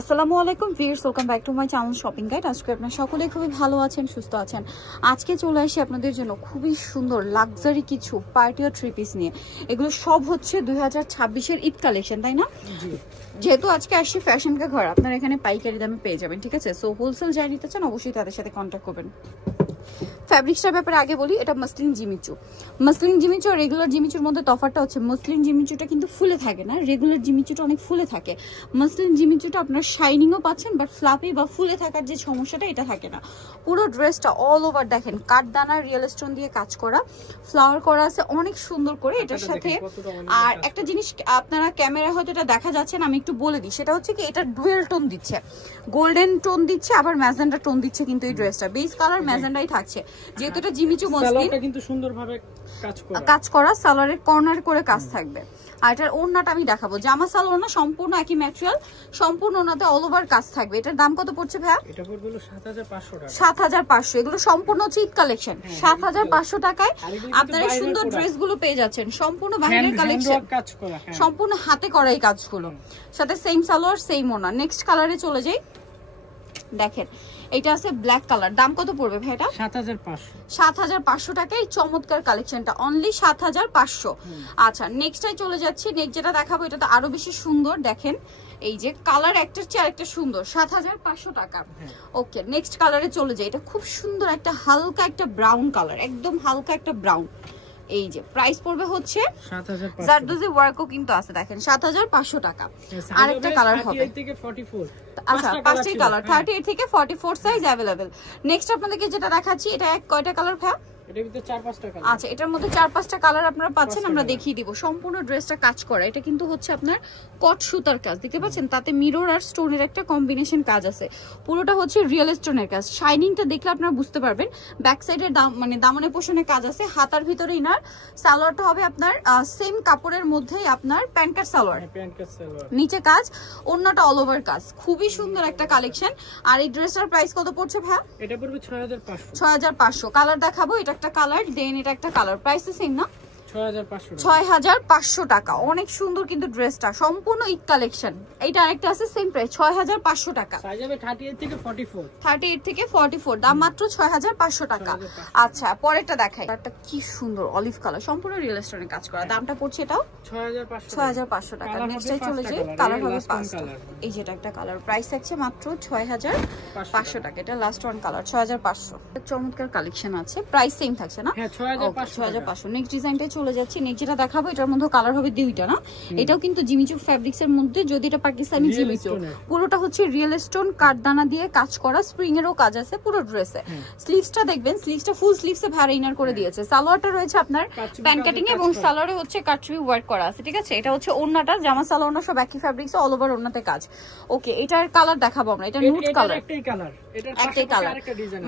আসসালামু আলাইকুম viewers, welcome back to my channel shopping guide. আজকে আপনারা সকলেই খুবই ভালো আছেন, সুস্থ আছেন। আজকে চলে আসি আপনাদের জন্য খুবই সুন্দর লাক্সারি কিছু পার্টি আর থ্রি পিস নিয়ে। এগুলো সব হচ্ছে 2026-এর ঈদ কালেকশন, তাই না? যেহেতু আজকে আসছি ফ্যাশন কা ঘর, আপনারা এখানে পাইকারি দামে পেয়ে যাবেন, ঠিক আছে? সো হোলসেল যাই নিতে চান অবশ্যই তাদের সাথে কন্ট্যাক্ট করবেন। ফ্যাব্রিক্সটার ব্যাপারে আগে বলি, এটা মসলিন জিমিচু। মসলিন জিমিচু আর রেগুলার জিমিচুর মধ্যে তফাৎটা হচ্ছে মসলিন জিমিচুটা কিন্তু ফুলে থাকে না, রেগুলার জিমিচুটা অনেক ফুলে থাকে। মসলিন জিমিচুটা আপনার শাইনিংও পাচ্ছেন, বাট ফ্লাপি বা ফুলে থাকার যে সমস্যাটা এটা থাকে না। পুরো ড্রেসটা অল ওভার দেখেন কাঠদানা রিয়েল স্টোন দিয়ে কাজ করা, ফ্লাওয়ার করা আছে অনেক সুন্দর করে এটার সাথে। আর একটা জিনিস আপনারা ক্যামেরা হয়তো এটা দেখা যাচ্ছে না, আমি একটু বলে দিই, সেটা হচ্ছে কি এটা ডুয়েল টোন দিচ্ছে, গোল্ডেন টোন দিচ্ছে আবার ম্যাজেন্ডা টোন দিচ্ছে, কিন্তু এই ড্রেসটা বেস কালার ম্যাজেন্ডাই থাকছে। যেহেতু এটা জিমিচু মসলিন, কিন্তু সুন্দরভাবে কাজ করা সালোয়ারের কর্নার করে কাজ থাকবে। আর এটার ওড়নাটা আমি দেখাবো, জামা সালোয়ার না, সম্পূর্ণ একই ম্যাটেরিয়াল, সম্পূর্ণ ওড়নাতে অল ওভার কাজ থাকবে। এটার দাম কত পড়ছে ভাইয়া? এটা পড়বে 7500 টাকা। 7500। এগুলো সম্পূর্ণ হচ্ছে ঈদ কালেকশন। 7500 টাকায় আপনারা সুন্দর ড্রেসগুলো পেয়ে যাচ্ছেন, সম্পূর্ণ বাহিরের কালেকশন, কাজ করা, সম্পূর্ণ হাতে করা এই কাজগুলো, সাথে সেম সালোয়ার সেম ওড়না। নেক্সট কালারে চলে যাই, দেখেন এটা আছে ব্ল্যাক কালার। দাম কত পড়বে ভাই এটা? 7500। 7500 টাকায় চমৎকার কালেকশনটা, অনলি 7500। আচ্ছা নেক্সটটাই চলে যাচ্ছি। নেক্সট যেটা দেখাবো এটা তো আরো বেশি সুন্দর, দেখেন এই যে কালার একটার চেয়ে আরেকটা সুন্দর, 7500 টাকা। ওকে নেক্সট কালারে চলে যাই, এটা খুব সুন্দর একটা হালকা একটা ব্রাউন কালার, একদম হালকা একটা ব্রাউন। এই যে প্রাইস পড়বে হচ্ছে 7500। জারদোজি ওয়ার্কও কিন্তু আছে, দেখেন 7500 টাকা। আরেকটা কালার হবে 38 থেকে 44। আচ্ছা পাঁচটি কালার, 38 থেকে 44 সাইজ अवेलेबल। নেক্সট আপনাদেরকে যেটা দেখাচ্ছি, এটা কয়টা কালার ভাই? এটার ভিতরে 4-5টা কালার। আচ্ছা এটার মধ্যে 4-5টা কালার আপনারা পাচ্ছেন, আমরা দেখিয়ে দিব। সম্পূর্ণ ড্রেসটা কাজ করা, এটা কিন্তু হচ্ছে আপনার কট সুতার কাজ, দেখতে পাচ্ছেন, তাতে মিরর আর স্টোনের একটা কম্বিনেশন কাজ আছে। পুরোটা হচ্ছে রিয়েল স্টোনের কাজ, শাইনিংটা দেখলে আপনারা বুঝতে পারবেন। ব্যাক সাইডের মানে দামনে পোষণে কাজ আছে, হাতার ভিতরে ইনার। সালোয়ারটা হবে আপনার সেম কাপড়ের মধ্যেই আপনার প্যান্ট কাট সালোয়ার, নিচে কাজ, ওন্নাটা অল ওভার কাজ, খুবই সুন্দর একটা কালেকশন। আর এই ড্রেসটার প্রাইস কত পড়ছে ভাই? এটা পড়বে 6500। 6500। কালার দেখাবো, এটা একটা কালার, দেন এটা একটা কালার, প্রাইস সেম না? 6500। 6500 টাকা। অনেক সুন্দর কিন্তু ড্রেসটা, সম্পূর্ণ ঈদ কালেকশন। এইটা আরেকটা আছে সেম প্রাইস 6500 টাকা। সাইজ হবে 38 থেকে 44। 38 থেকে 44, দাম মাত্র 6500 টাকা। আচ্ছা পরেরটা দেখাই, এটা কি সুন্দর অলিভ কালার, সম্পূর্ণ রিয়েল স্টোনে কাজ করা। দামটা পড়ছে এটাও 6500 টাকা। নেক্সটে চলে যাই, কালার হবে 5টা। এই যেটা একটা কালার, প্রাইস থাকছে মাত্র 6500 টাকা। এটা লাস্ট ওয়ান কালার 6500। চমৎকার কালেকশন আছে, প্রাইস সেম থাকছে না? হ্যাঁ 6500। নেক্সট ডিজাইনটা চলে যাচ্ছি। নেক্সট যেটা দেখাবো, এটার মধ্যে কালার হবে দুইটা না, এটাও কিন্তু জিমিচু ফ্যাব্রিক্স এর মধ্যে, যদি এটা পাকিস্তানি জিমিচু, পুরোটা হচ্ছে রিয়েল স্টোন কাঠদানা দিয়ে কাজ করা, স্প্রিং এরও কাজ আছে পুরো ড্রেসে। স্লিভসটা দেখবেন, স্লিভসটা ফুল স্লিভসে ভাড়া ইনার করে দিয়েছে। সালোয়ারটা রয়েছে আপনার প্যান্ট কাটিং এবং সালোয়ারে হচ্ছে কাটছবি ওয়ার্ক করা আছে, ঠিক আছে? এটা হচ্ছে ওন্নাটা, জামা সালোয়ার না সব একই ফ্যাব্রিক্স, অল ওভার ওন্নাতে কাজ। ওকে এটার কালার দেখাবো আমরা, এটা নুড কালার, একটাই কালার,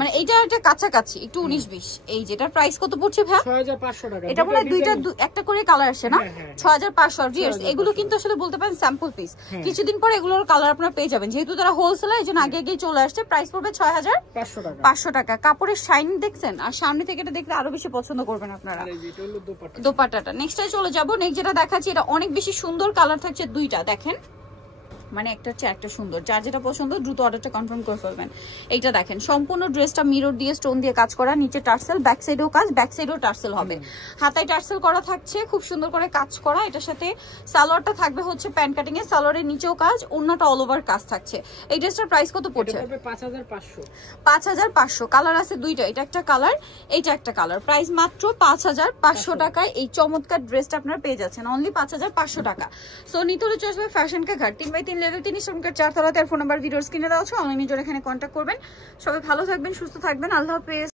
মানে এটা একটা কাছাকাছি একটু 19-20। এই যেটার প্রাইস কত পড়ছে ভাই? 6500 টাকা। এটা মানে দুইটা একটা করে কালার আসে না? 6500। ভিউয়ার্স এগুলো কিন্তু আসলে বলতে পারেন স্যাম্পল পিস, কিছুদিন পর এগুলোর কালার আপনারা পেয়ে যাবেন, যেহেতু তারা হোলসেলার এজন্য আগে আগে চলে আসছে। প্রাইস পড়বে 6500 টাকা। কাপড়ের শাইনিং দেখছেন, আর সামনে থেকে এটা দেখলে আরো বেশি পছন্দ করবেন আপনারা। দোপাট্টাটা নেক্সটে চলে যাবো। নেক্সট যেটা দেখাচ্ছি, এটা অনেক বেশি সুন্দর কালার থাকছে দুইটা, দেখেন মানে একটা হচ্ছে একটা সুন্দর, যার যেটা পছন্দ দ্রুত অর্ডারটা কনফার্ম করে ফেলবেন। এইটা দেখেন সম্পূর্ণ ড্রেসটা মিরর দিয়ে স্টোন দিয়ে কাজ করা, নিচে টার্সেল, ব্যাক সাইডেও কাজ, ব্যাক সাইডেও টার্সেল হবে, হাতায় টার্সেল করা থাকছে, খুব সুন্দর করে কাজ করা। এটার সাথে সালোয়ারটা থাকবে হচ্ছে প্যান্ট কাটিং এর, সালোয়ারের নিচেও কাজ, ওন্নাটা অল ওভার কাজ থাকছে। এই ড্রেসটার প্রাইস কত পড়ছে? 5500। কালার আছে দুইটা, এটা একটা কালার, এইটা একটা কালার, প্রাইস মাত্র 5500 টাকায় এই চমৎকার ড্রেসটা আপনারা পেয়ে যাচ্ছেন, অনলি 5500 টাকা। সো নিতরে চলে আসবে ফ্যাশন কা ঘর, 3x3 লেভেল 3 শ্রমিকের 4 তলাতে। আর ফোন নাম্বার ভিডিওর স্ক্রিনে দেওয়া আছে, অনলাইনে জন্য এখানে কন্ট্যাক্ট করবেন। সবাই ভালো থাকবেন, সুস্থ থাকবেন, আল্লাহ হাফেজ।